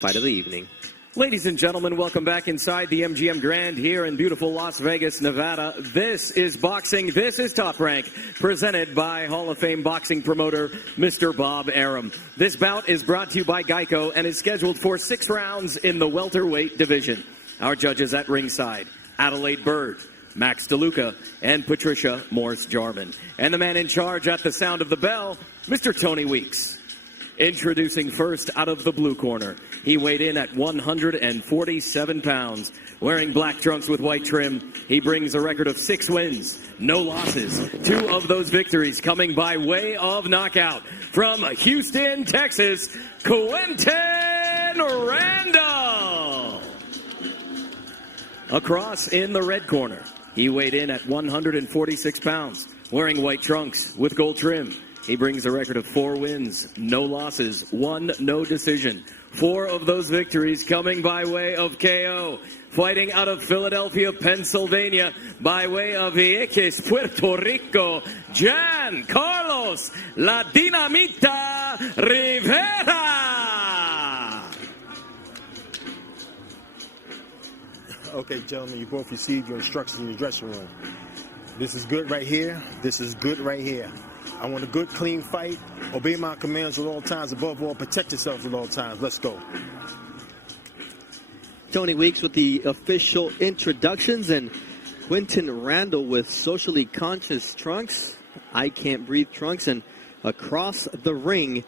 Fight of the evening. Ladies and gentlemen, welcome back inside the MGM Grand here in beautiful Las Vegas, Nevada. This is boxing. This is Top Rank, presented by Hall of Fame boxing promoter Mr. Bob Arum. This bout is brought to you by Geico and is scheduled for 6 rounds in the welterweight division. Our judges at ringside, Adelaide Bird, Max DeLuca, and Patricia Morse-Jarman. And the man in charge at the sound of the bell, Mr. Tony Weeks. Introducing first out of the blue corner. He weighed in at 147 pounds. Wearing black trunks with white trim, he brings a record of 6 wins, no losses. 2 of those victories coming by way of knockout. From Houston, Texas, Quinton Randall. Across in the red corner, he weighed in at 146 pounds. Wearing white trunks with gold trim. He brings a record of 4 wins, no losses, 1 no decision. 4 of those victories coming by way of KO. Fighting out of Philadelphia, Pennsylvania, by way of Vieques, Puerto Rico, Jan Carlos La Dinamita Rivera. Okay, gentlemen, you both received your instructions in the dressing room. This is good right here. This is good right here. I want a good, clean fight. Obey my commands at all times. Above all, protect yourselves at all times. Let's go. Tony Weeks with the official introductions, and Quinton Randall with socially conscious trunks, I can't breathe trunks, and across the ring,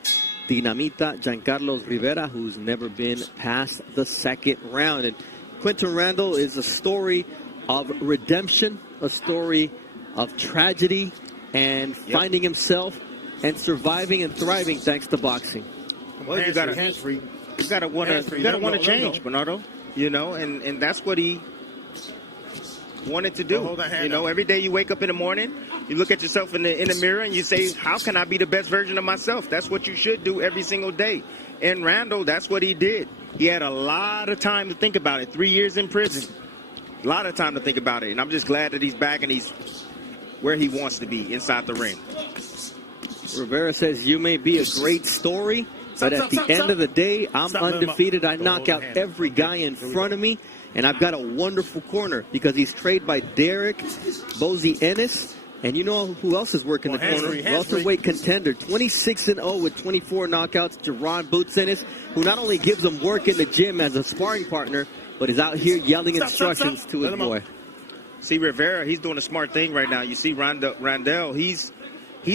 Dinamita Giancarlos Rivera, who's never been past the 2nd round. And Quinton Randall is a story of redemption, a story of tragedy, and finding himself and surviving and thriving thanks to boxing. Well, you got to want to change, Bernardo. You know, and that's what he wanted to do. You know, every day you wake up in the morning, you look at yourself in the mirror and you say, how can I be the best version of myself? That's what you should do every single day. And Randall, that's what he did. He had a lot of time to think about it. 3 years in prison. A lot of time to think about it. And I'm just glad that he's back and he's where he wants to be, inside the ring. Rivera says, you may be a great story, but at the end of the day, I'm undefeated. I knock out every guy in front of me, and I've got a wonderful corner because he's trained by Derek Bozy Ennis. And you know who else is working the corner? Welterweight contender, 26-0 with 24 knockouts, Jerron Boots Ennis, who not only gives him work in the gym as a sparring partner, but is out here yelling instructions to his boy. See, Rivera, he's doing a smart thing right now. You see Randall, he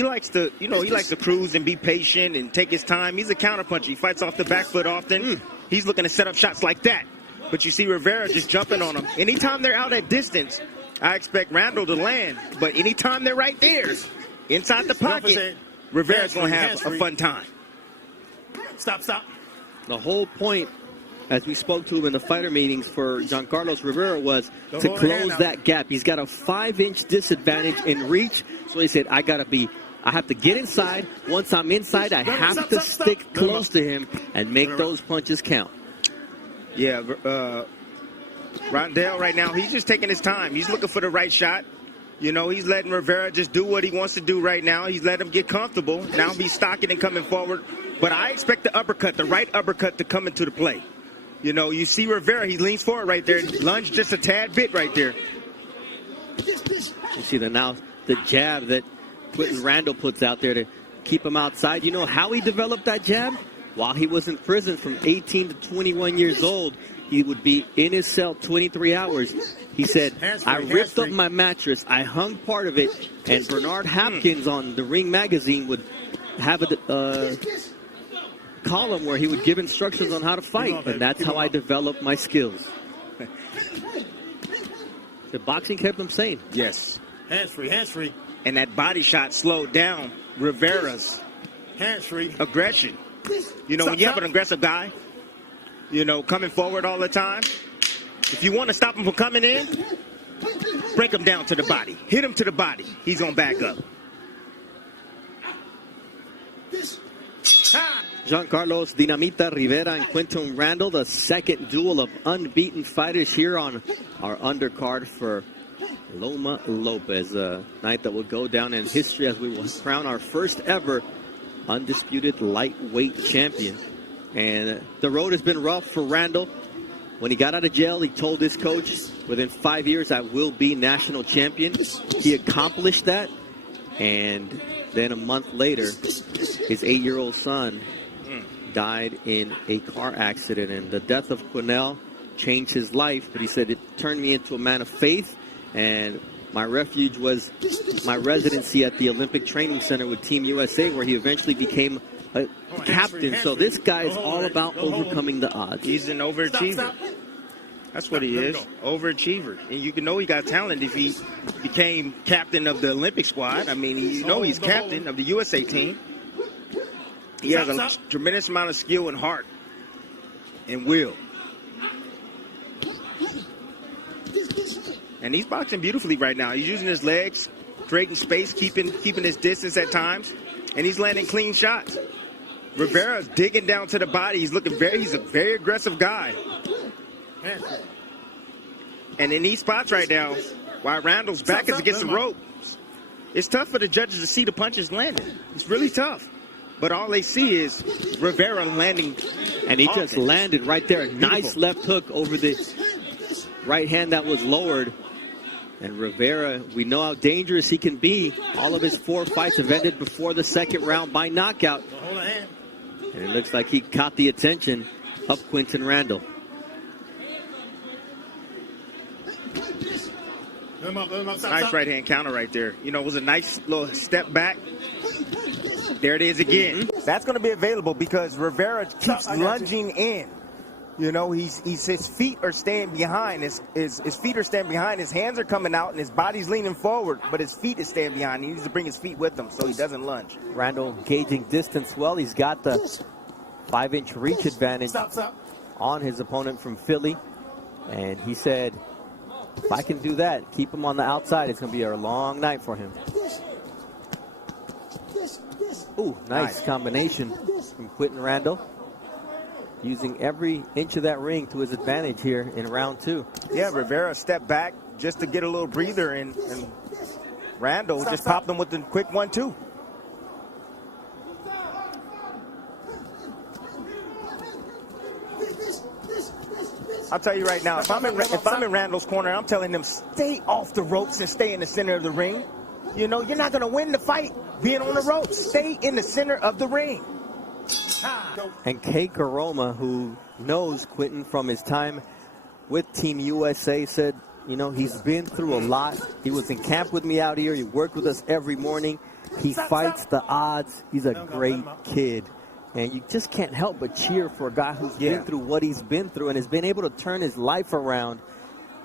likes to, he likes to cruise and be patient and take his time. He's a counterpuncher. He fights off the back foot often. He's looking to set up shots like that. But you see Rivera just jumping on him. Anytime they're out at distance, I expect Randall to land. But anytime they're right there, inside the pocket, Rivera's going to have a fun time. Stop. The whole point, as we spoke to him in the fighter meetings for Giancarlos Rivera, was to close that gap. He's got a 5-inch disadvantage in reach, so he said, I have to get inside. Once I'm inside, I have to stick close to him and make those punches count. Yeah, Randall right now, he's just taking his time. He's looking for the right shot. You know, he's letting Rivera just do what he wants to do right now. He's letting him get comfortable. Now he's stocking and coming forward. But I expect the uppercut, the right uppercut, to come into the play. You know, you see Rivera, he leans forward right there. Lunge just a tad bit right there. You see the jab that Quinton Randall puts out there to keep him outside. You know how he developed that jab? While he was in prison from 18 to 21 years old, he would be in his cell 23 hours. He said, I ripped up my mattress, I hung part of it, and Bernard Hopkins on the Ring magazine would have a column where he would give instructions on how to fight, and that's how I developed my skills. The boxing kept him sane. Yes. Hands free. And that body shot slowed down Rivera's aggression. You know, when you have an aggressive guy, coming forward all the time, if you want to stop him from coming in, break him down to the body. Hit him to the body. He's going to back up. Giancarlos Dinamita Rivera and Quinton Randall, the 2nd duel of unbeaten fighters here on our undercard for Loma Lopez, a night that will go down in history as we will crown our first ever undisputed lightweight champion. And the road has been rough for Randall. When he got out of jail, he told his coach, within 5 years, I will be national champion. He accomplished that. And then a month later, his 8-year-old son died in a car accident. And the death of Quinton changed his life. But he said, it turned me into a man of faith. And my refuge was my residency at the Olympic Training Center with Team USA, where he eventually became a captain. So this guy is all about overcoming the odds. He's an overachiever. That's what he is, overachiever. And you can know he got talent if he became captain of the Olympic squad. I mean, you know he's captain of the USA team. He has a tremendous amount of skill and heart and will. And he's boxing beautifully right now. He's using his legs, creating space, keeping his distance at times, and he's landing clean shots. Rivera's digging down to the body. He's a very aggressive guy. And in these spots right now, while Randall's back is against the rope, it's tough for the judges to see the punches landing. It's really tough. But all they see is Rivera landing. And he just landed right there. A nice left hook over the right hand that was lowered. And Rivera, we know how dangerous he can be. All of his 4 fights have ended before the second round by knockout. And it looks like he caught the attention of Quinton Randall. Nice right hand counter right there. You know, it was a nice little step back. There it is again. That's going to be available because Rivera keeps lunging in. You know, his feet are staying behind. His feet are staying behind. His hands are coming out, and his body's leaning forward, but his feet is staying behind. He needs to bring his feet with him so he doesn't lunge. Randall gauging distance well. He's got the 5-inch reach advantage on his opponent from Philly. And he said, if I can do that, keep him on the outside, it's going to be a long night for him. Ooh, nice combination from Quinton Randall. Using every inch of that ring to his advantage here in round 2. Yeah, Rivera stepped back just to get a little breather, and Randall just popped him with the quick 1-2. I'll tell you right now, if I'm in Randall's corner, I'm telling him, stay off the ropes and stay in the center of the ring. You know, you're not going to win the fight being on the ropes. Stay in the center of the ring. And Kay Karoma, who knows Quinton from his time with Team USA, said, you know, he's been through a lot. He was in camp with me out here. He worked with us every morning. He fights the odds. He's a great kid. And you just can't help but cheer for a guy who's been through what he's been through and has been able to turn his life around.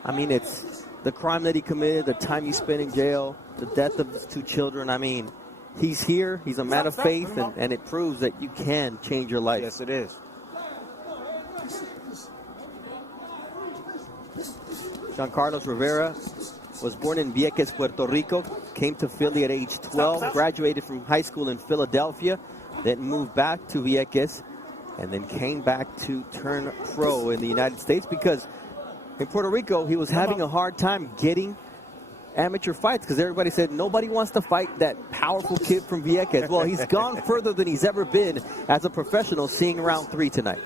I mean, it's the crime that he committed, the time he spent in jail, the death of his 2 children. I mean, he's here. He's a man of faith, and it proves that you can change your life. Yes, it is. Giancarlos Rivera was born in Vieques, Puerto Rico, came to Philly at age 12, graduated from high school in Philadelphia, then moved back to Vieques, and then came back to turn pro in the United States because in Puerto Rico, he was having a hard time getting amateur fights because everybody said nobody wants to fight that powerful kid from Vieques. Well, he's gone further than he's ever been as a professional, seeing round 3 tonight.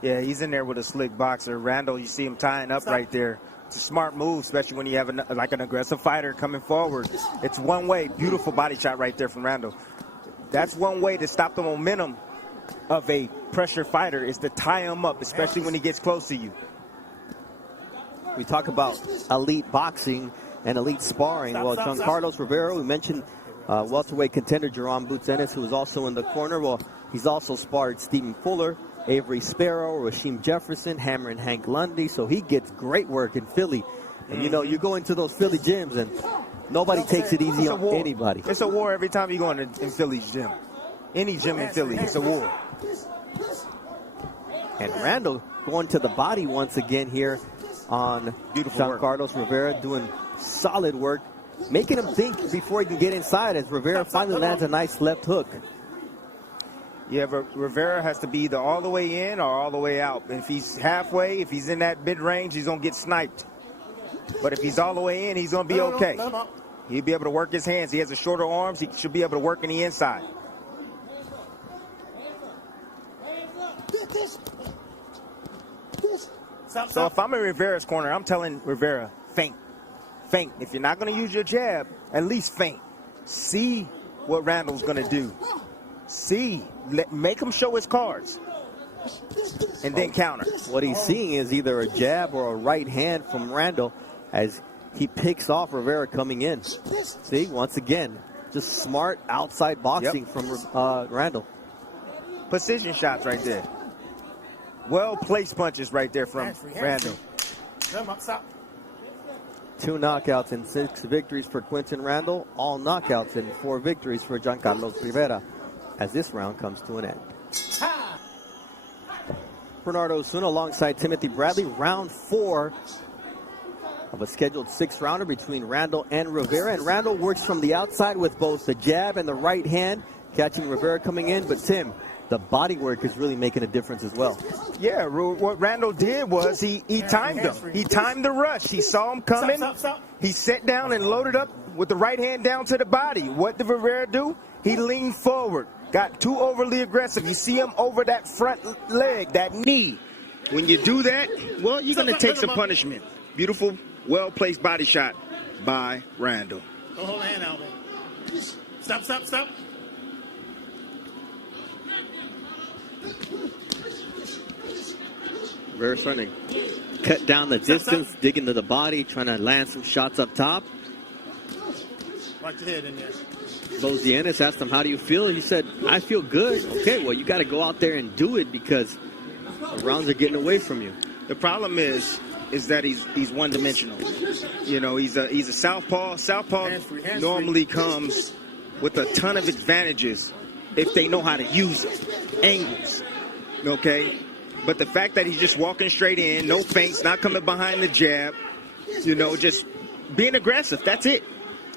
Yeah, he's in there with a slick boxer. Randall, you see him tying up right there. It's a smart move, especially when you have like an aggressive fighter coming forward. It's one way. Beautiful body shot right there from Randall. That's one way to stop the momentum of a pressure fighter is to tie him up, especially when he gets close to you. We talk about elite boxing and elite sparring. Well, Giancarlos Rivera, we mentioned welterweight contender Jerome Boots Ennis, who is also in the corner. Well, he's also sparred Stephen Fuller, Avery Sparrow, Rasheem Jefferson, Hammer and Hank Lundy. So he gets great work in Philly. And, you know, you go into those Philly gyms and nobody takes it easy on anybody. It's a war every time you go in Philly's gym. Any gym in Philly, it's a war. And Randall going to the body once again here on Giancarlos Rivera, doing solid work, making him think before he can get inside as Rivera finally lands a nice left hook. Yeah, but Rivera has to be either all the way in or all the way out. And if he's halfway, if he's in that mid-range, he's going to get sniped. But if he's all the way in, he's going to be okay. He'll be able to work his hands. He has the shorter arms. He should be able to work in the inside. So if I'm in Rivera's corner, I'm telling Rivera, feint. Feint. If you're not going to use your jab, at least feint. See what Randall's going to do. Make him show his cards. And then counter. What he's seeing is either a jab or a right hand from Randall as he picks off Rivera coming in. See, once again, just smart outside boxing from Randall. Precision shots right there. Well-placed punches right there from Randall. 2 knockouts and 6 victories for Quinton Randall. All knockouts and 4 victories for Giancarlo Rivera as this round comes to an end. Bernardo Osuna alongside Timothy Bradley. Round 4 of a scheduled 6-rounder between Randall and Rivera. And Randall works from the outside with both the jab and the right hand, catching Rivera coming in. But Tim, the body work is really making a difference as well. Yeah, what Randall did was he timed him. He timed the rush. He saw him coming. He sat down and loaded up with the right hand down to the body. What did Rivera do? He leaned forward, got too overly aggressive. You see him over that front leg, that knee. When you do that, well, you're going to take some punishment. Beautiful, well-placed body shot by Randall. Don't hold the hand out, man. Stop. Rivera's trying to cut down the distance, dig into the body, trying to land some shots up top. Watch your head in there. Bozienis asked him, how do you feel? He said, I feel good. Okay, well, you got to go out there and do it because the rounds are getting away from you. The problem is that he's one-dimensional. You know, he's a southpaw. Southpaw normally comes with a ton of advantages if they know how to use it. Angles, okay? But the fact that he's just walking straight in, no feints, not coming behind the jab, you know, just being aggressive, that's it.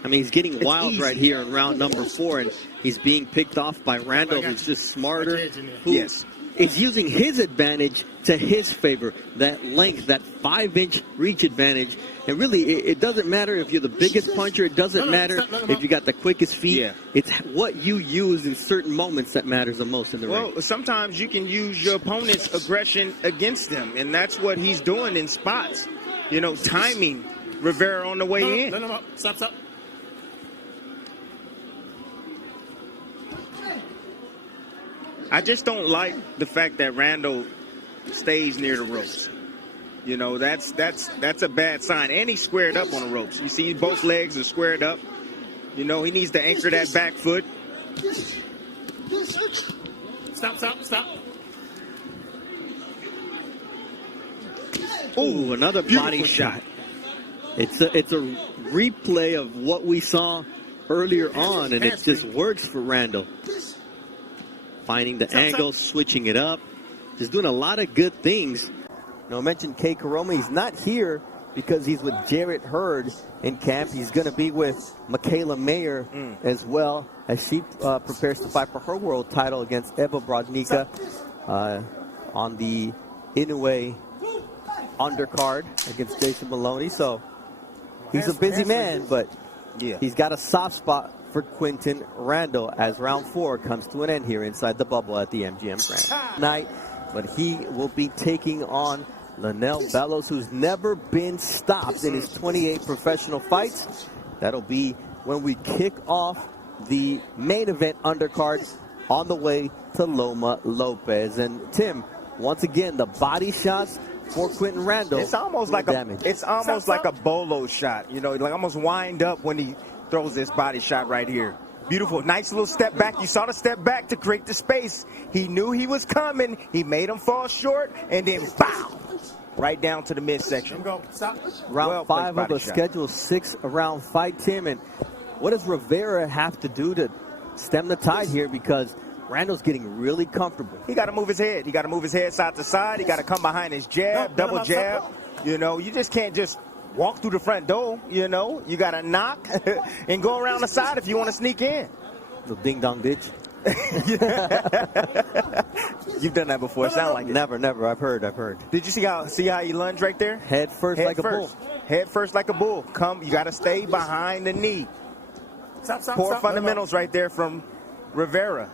I mean, he's getting wild right here in round number 4, and he's being picked off by Randall, who's just smarter, who is using his advantage to his favor, that length, that 5-inch reach advantage. And really, it doesn't matter if you're the biggest puncher. It doesn't matter if you got the quickest feet. Yeah. It's what you use in certain moments that matters the most in the ring. Well, sometimes you can use your opponent's aggression against them, and that's what he's doing in spots. You know, timing Rivera on the way in. No. Stop. I just don't like the fact that Randall stays near the ropes. You know, that's a bad sign. And he's squared up on the ropes. You see both legs are squared up. You know, he needs to anchor that back foot. Stop. Ooh, another body shot. It's a replay of what we saw earlier on, and it just works for Randall. Finding the angle, switching it up, just doing a lot of good things. You know, I mentioned Kay Karoma. He's not here because he's with Jarrett Hurd in camp. He's going to be with Michaela Mayer as well as she prepares to fight for her world title against Eva Brodnicka on the Inoue undercard against Jason Maloney. So he's a busy man, but he's got a soft spot for Quinton Randall as round 4 comes to an end here inside the bubble at the MGM Grand night. But he will be taking on Linnell Bellows, who's never been stopped in his 28 professional fights. That'll be when we kick off the main event undercard on the way to Loma Lopez. And Tim, once again, the body shots for Quinton Randall. It's almost like a bolo shot. You know, like almost wind up when he throws this body shot right here. Beautiful, nice little step back. You saw the step back to create the space. He knew he was coming. He made him fall short, and then bow, right down to the midsection. Round 5 of a scheduled 6-round fight, Tim. And what does Rivera have to do to stem the tide here? Because Randall's getting really comfortable. He got to move his head. He got to move his head side to side. He got to come behind his jab, double jab. You know, you just can't just walk through the front door, you know. You got to knock and go around the side if you want to sneak in. The ding-dong ditch. You've done that before. Sound like it. Never. I've heard. Did you see how he lunged right there? Head first like a bull. Head first like a bull. You got to stay behind the knee. Poor fundamentals right there from Rivera.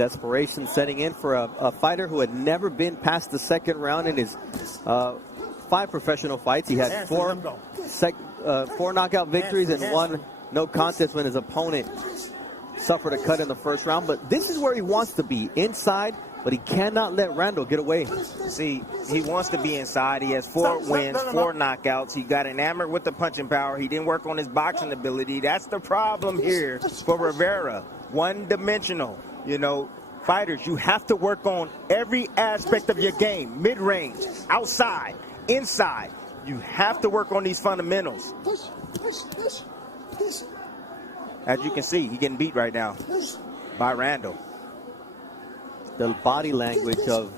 Desperation setting in for a fighter who had never been past the second round in his 5 professional fights. He had 4 knockout victories and 1 no contest when his opponent suffered a cut in the first round. But this is where he wants to be, inside, but he cannot let Randall get away. See, he wants to be inside. He has 4 wins, 4 knockouts. He got enamored with the punching power. He didn't work on his boxing ability. That's the problem here for Rivera. One-dimensional. You know, fighters, you have to work on every aspect of your game. Mid-range, outside, inside. You have to work on these fundamentals. As you can see, he's getting beat right now by Randall. The body language of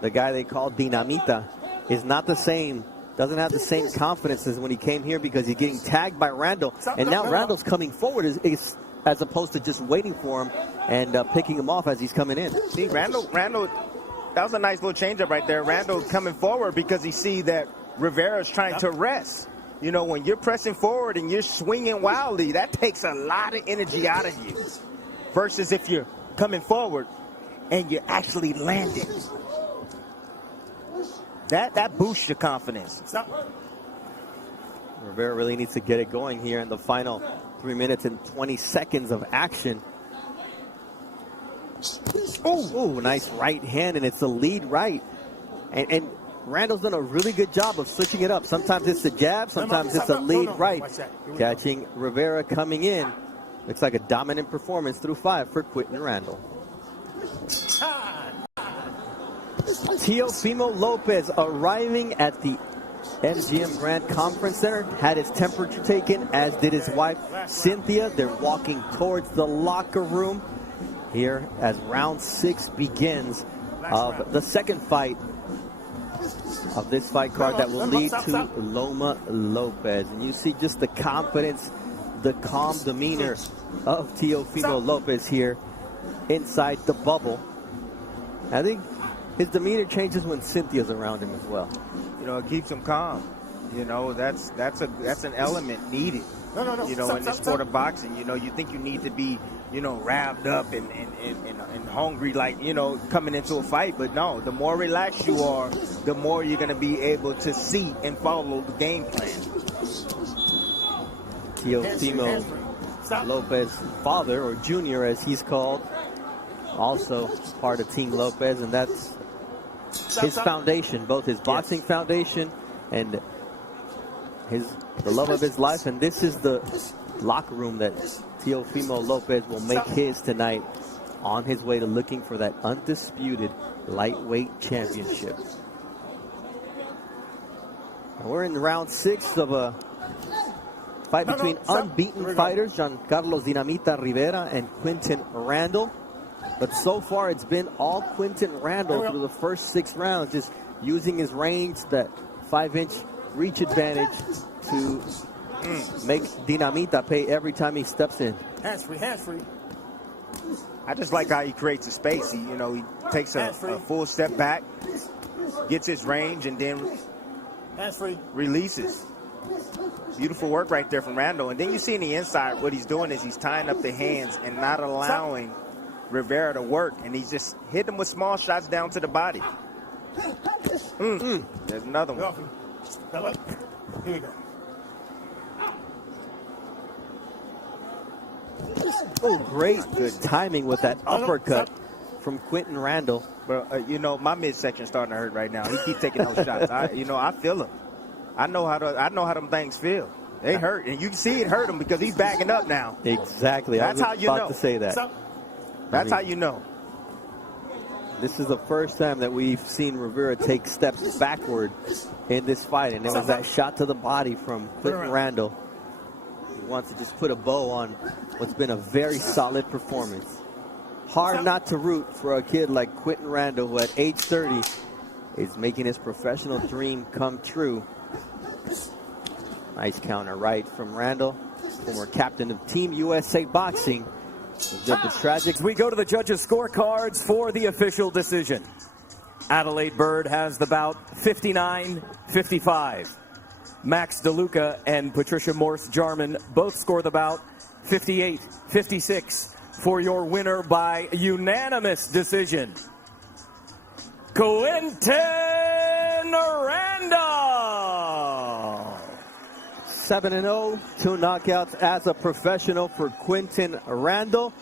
the guy they call Dinamita is not the same. Doesn't have the same confidence as when he came here because he's getting tagged by Randall. And now Randall's coming forward as opposed to just waiting for him and picking him off as he's coming in. See, Randall, that was a nice little changeup right there. Randall coming forward because he see that Rivera's trying to rest. You know, when you're pressing forward and you're swinging wildly, that takes a lot of energy out of you. Versus if you're coming forward and you're actually landing. That boosts your confidence. Rivera really needs to get it going here in the final 3 minutes and 20 seconds of action. Ooh, nice right hand, and it's the lead right. And Randall's done a really good job of switching it up. Sometimes it's the jab, sometimes it's a lead right. Catching Rivera coming in. Looks like a dominant performance through 5 for Quinton Randall. Teofimo Lopez arriving at the MGM Grand Conference Center, had his temperature taken, as did his wife Cynthia. They're walking towards the locker room here as round 6 begins of the second fight of this fight card that will lead to Loma Lopez. And you see just the confidence, the calm demeanor of Teofimo Lopez here inside the bubble. I think his demeanor changes when Cynthia's around him as well. You know, it keeps him calm. You know, that's an element needed. You know, in the sport of boxing, you know, you think you need to be, you know, revved up and hungry, like, you know, coming into a fight. But no, the more relaxed you are, the more you're going to be able to see and follow the game plan. Teofimo Lopez, father, or junior as he's called, also part of Team Lopez, and that's his foundation, both his boxing foundation and the love of his life. And this is the locker room that Teofimo Lopez will make his tonight on his way to looking for that undisputed lightweight championship. And we're in round 6 of a fight between unbeaten fighters, Giancarlo Dinamita Rivera and Quinton Randall. But so far, it's been all Quinton Randall through the first 6 rounds, just using his range, that 5-inch reach advantage, to make Dinamita pay every time he steps in. Hands free. I just like how he creates a space. He takes a full step back, gets his range, and then releases. Beautiful work right there from Randall. And then you see in the inside, what he's doing is he's tying up the hands and not allowing Rivera to work, and he's just hit him with small shots down to the body. There's another one. Here we go. Oh, great good timing with that uppercut from Quinton Randall. But you know, my midsection starting to hurt right now. He keeps taking those shots. I feel him. I know how them things feel. They hurt, and you can see it hurt him because he's backing up now. Exactly. That's how you know. I was about to say that. That's how you know. This is the first time that we've seen Rivera take steps backward in this fight, and it was that shot to the body from Quinton Randall. He wants to just put a bow on what's been a very solid performance. Hard not to root for a kid like Quinton Randall, who at age 30 is making his professional dream come true. Nice counter right from Randall, former captain of Team USA Boxing. The tragic. We go to the judges' scorecards for the official decision. Adelaide Bird has the bout 59-55. Max DeLuca and Patricia Morse Jarman both score the bout 58-56. for your winner by unanimous decision, Quinton Randall. 7-0, 2 knockouts as a professional for Quinton Randall.